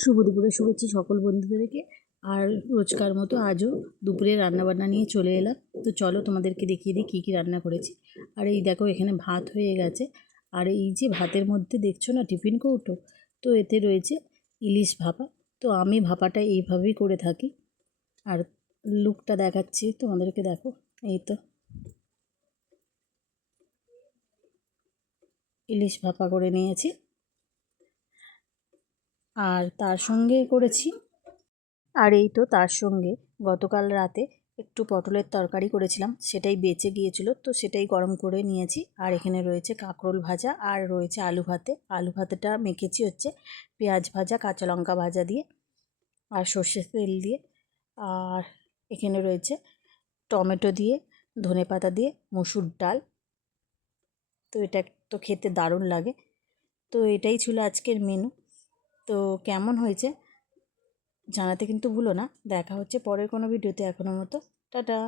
শুভ দুপুরে শুভেচ্ছা সকল বন্ধুদেরকে। আর রোজকার মতো আজও দুপুরে রান্নাবান্না নিয়ে চলে এলাম। তো চলো তোমাদেরকে দেখিয়ে দিই কী কী রান্না করেছি। আর এই দেখো এখানে ভাত হয়ে গেছে। আর এই যে ভাতের মধ্যে দেখছো না টিফিন কৌটো, তো এতে রয়েছে ইলিশ ভাপা। তো আমি ভাপাটা এইভাবেই করে থাকি। আর লুকটা দেখাচ্ছি তোমাদেরকে, দেখো এই তো ইলিশ ভাপা করে নিয়েছি। আর তার সঙ্গে করেছি, আর এই তো তার সঙ্গে গতকাল রাতে একটু পটলের তরকারি করেছিলাম, সেটাই বেঁচে গিয়েছিল, তো সেটাই গরম করে নিয়েছি। আর এখানে রয়েছে কাঁকরোল ভাজা, আর রয়েছে আলু ভাতে। আলু ভাতেটা মেখেছি হচ্ছে পেঁয়াজ ভাজা, কাঁচা লঙ্কা ভাজা দিয়ে আর সর্ষের তেল দিয়ে। আর এখানে রয়েছে টমেটো দিয়ে, ধনেপাতা দিয়ে মসুর ডাল। তো এটা তো খেতে দারুণ লাগে। তো এটাই ছিল আজকের মেনু। তো কেমন হয়েছে জানাতে কিন্তু ভুলো না। দেখা হচ্ছে পরের কোনো ভিডিওতে। এখনো মতো টাটা।